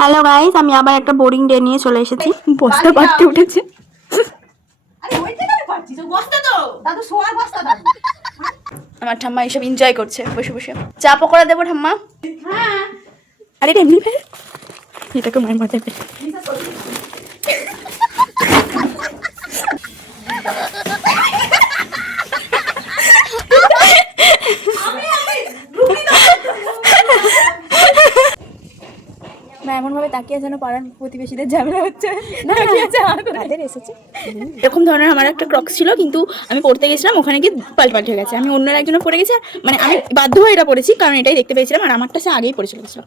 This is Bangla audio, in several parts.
হ্যালো গাইস, আমি আবার একটা বোরিং ডে নিয়ে চলে এসেছি। বস্তা পাততে উঠেছে। আমার ঠাম্মা এইসব এনজয় করছে বসে বসে। চা পকোড়া দেবো ঠাম্মা? আরে এমনি এটাকে মায়ের মাথায় পেয়ে না, এমন ভাবে তাকিয়ে যেন পাড়ার প্রতিবেশীদের ঝামেলা হচ্ছে। এরকম ধরনের আমার একটা ক্রক্স ছিল, কিন্তু আমি পড়তে গেছিলাম, ওখানে গিয়ে পাল্টে হয়ে গেছে। আমি অন্য একজনের পড়ে গেছি, মানে আমি বাধ্য হয়ে এটা পড়েছি, কারণ এটাই দেখতে পেয়েছিলাম, আর আমারটা সে আগেই পড়ে চলে গেছিলো।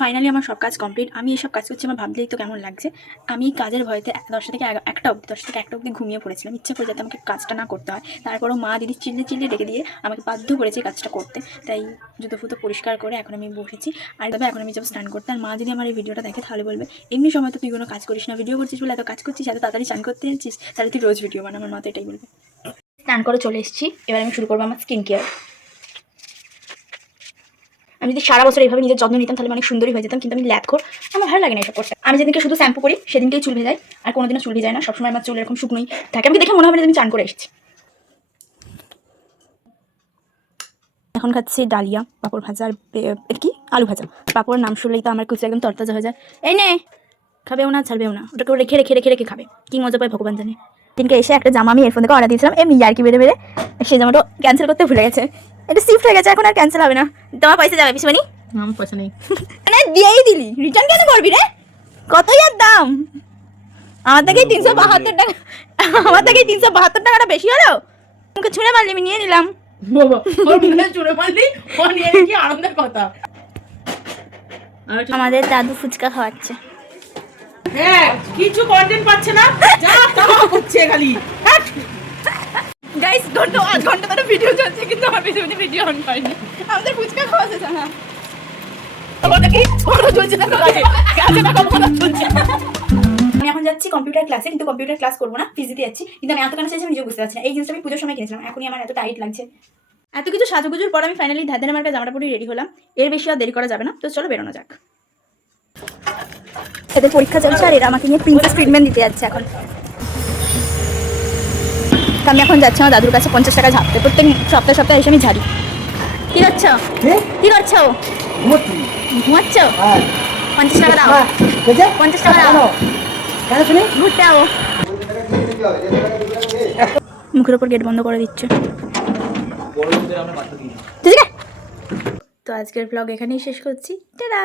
ফাইনালি আমার সব কাজ কমপ্লিট। আমি এইসব কাজ করছি, আমার ভাবলেই তো কেমন লাগছে। আমি কাজের ভয়তে 10টা থেকে 1টা অবধি ঘুমিয়ে পড়েছিলাম, ইচ্ছা করে যাতে আমাকে কাজটা না করতে হয়। তারপরও মা দিদি চিল্লে ডেকে দিয়ে আমাকে বাধ্য করেছে কাজটা করতে। তাই জুতো ফুতো পরিষ্কার করে এখন আমি বসেছি। আর তবে এখন আমি যাবো স্নান করতে। আর মা যদি আমার এই ভিডিওটা দেখে তাহলে বলবে, এমনি সময় তো তুই কোনো কাজ করিস না, ভিডিও করছিস বলে এত কাজ করছিস, এত তাড়াতাড়ি স্নান করতে যাচ্ছিস, তাহলে তুই রোজ ভিডিও বানা। আমার মা তো এটাই বলবে। স্নান করে চলে এসেছি, এবার আমি শুরু করবো আমার স্কিন কেয়ার। আমি যদি সারা বছর এইভাবে নিজের যত্ন নিতাম তাহলে অনেক সুন্দরী হয়ে যেতাম, কিন্তু আমি ল্যাথখোর, আমার ভালো লাগে না এসব করতে। আমি যেদিনকে শুধু শ্যাম্পু করি সেদিনকেই চুল ভেজাই, আর কোনোদিনও চুল ভেজায় না। সবসময় আমার চুল এরকম শুকনোই থাকে, আমাকে দেখে মনে হবে যে আমি চান করে এসেছি। এখন খাচ্ছি ডালিয়া, পাঁপড় ভাজা, আর এটা কি আলু ভাজা। পাঁপড়ের নাম শুনলেই তো আমার কুচি একদম তরতাজা হয়ে যায়। এই নে, খাবেও না ছাড়বেও না, ওটাকে রেখে রেখে রেখে রেখে খাবে, কি মজা পায় ভগবান জানে। দিনকে এসে একটা জামা আমি এরফোন থেকে অর্ডার দিয়েছিলাম, এমনি আর কি বেড়ে সেই জামাটা ক্যান্সেল করতে ভুলে গেছে। এটা শিফট হয়ে গেছে, এখন আর ক্যান্সেল হবে না। তোমার পয়সা যাবে পিসমানি? আমার পয়সা নেই। না দিয়েই দিলি, রিটার্ন কেন করবি রে? কতই আর দাম? আমার থেকেই 372 টাকা, আমার থেকেই 372 টাকাটা বেশি হলো। আমাকে ছুঁড়ে মারলি, আমি নিয়ে নিলাম। আনন্দের কথা। আমাদের দাদু ফুচকা খাওয়াচ্ছে। হ্যাঁ, কিছু কন্টেন্ট পাচ্ছে না, যা তাও করছে খালি। গাইস, আধ ঘন্টা ধরে ভিডিও চলছে, কিন্তু আমার পিছনে ভিডিও অন হয়নি। আমাদের ফুচকা খাওয়াচ্ছে জানা। আমি এখন যাচ্ছি কম্পিউটার ক্লাসে, কিন্তু কম্পিউটার ক্লাস করবো না, ফিজিতে যাচ্ছি। কিন্তু আমি এত কেন চাইছি আমি নিজেও বুঝতে পারছি না। এই জিনিসটা আমি পুজোর সময় কিনেছিলাম, এখনই আমার এত টাইট লাগছে। এত কিছু সাজুগুজুর পর আমি ফাইনালি ধাদের মার্কা জামাটা পরে রেডি হলাম। এর বেশি আর দেরি করা যাবে না, তো চলো বেরোনো যাক। এদের পরীক্ষা চলছে, আর এরা আমাকে নিয়ে প্রিন্সেস ট্রিটমেন্ট দিতে যাচ্ছে এখন। আমি এখন যাচ্ছি আমার দাদুর কাছে 50 টাকা ঝাপতে। প্রত্যেক সপ্তাহে এসে আমি ঝাড়ি। কি করছো? কি করছো? ঘুমাচ্ছ? 50 টাকা দাও। 50 টাকা দাও। ঘুরতে যাবো। মুখের ওপর গেট বন্ধ করে দিচ্ছে। তো আজকের ব্লগ এখানেই শেষ করছি। টাটা।